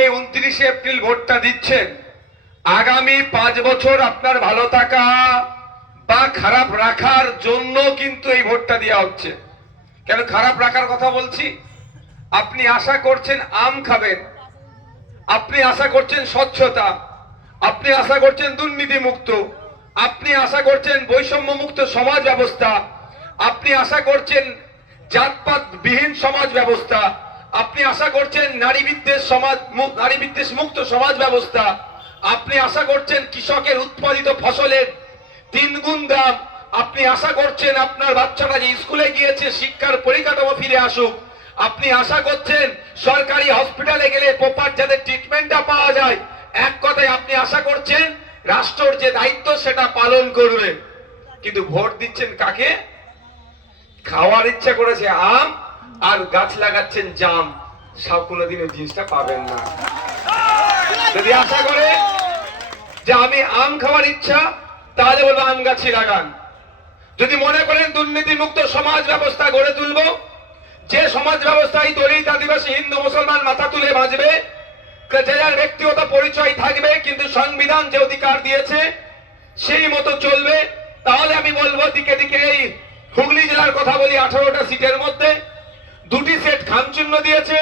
এই 29 এপ্রিল ভোটটা দিচ্ছেন, আগামী 5 বছর আপনার ভালো থাকা বা খারাপ রাখার জন্য কিন্তু এই ভোটটা দেওয়া হচ্ছে। কেন খারাপ রাখার কথা বলছি? আপনি আশা করছেন আম খাবেন, আপনি আশা করছেন স্বচ্ছতা, আপনি আশা করছেন দুর্নীতি মুক্ত, আপনি আশা করছেন বৈষম্য মুক্ত সমাজ ব্যবস্থা, আপনি আশা করছেন জাতপাত বিহীন সমাজ ব্যবস্থা, আপনি আশা করছেন নারী বিদ্বেষ মুক্ত সমাজ ব্যবস্থা, আপনি আশা করছেন কৃষকের উৎপাদিত ফসলের 3 গুণ দাম, আপনি আশা করছেন আপনার বাচ্চারা যে স্কুলে গিয়েছে শিক্ষার পরিকাঠামো ফিরে আসুক, আপনি আশা করছেন সরকারি হসপিটালে গেলে প্রপার যাতে ট্রিটমেন্টটা পাওয়া যায়। এক কথায় আপনি আশা করছেন রাষ্ট্রের যে দায়িত্ব সেটা পালন করবে। কিন্তু ভোট দিচ্ছেন কাকে? খাওয়ার ইচ্ছা করেছে আম আর গাছ লাগাচ্ছেন জাম। সব কোনোদিন ওই জিনিসটা পাবেন না। যদি আশা করে যে আমি আম খাওয়ার ইচ্ছা, তাহলে বলবো আম গাছই লাগান। যদি মনে করেন দুর্নীতি মুক্ত সমাজ ব্যবস্থা গড়ে তুলবো, যে সমাজ ব্যবস্থায় দলিত আদিবাসী হিন্দু মুসলমান মাথা তুলে বাঁচবে, যার ব্যক্তিগত পরিচয় থাকবে কিন্তু সংবিধান যে অধিকার দিয়েছে সেই মতো চলবে, তাহলে আমি বলবো দিকে দিকে এই হুগলি জেলার কথা বলি, 18টা সিটের মধ্যে 2টি সেট খামচিহ্ন দিয়েছে।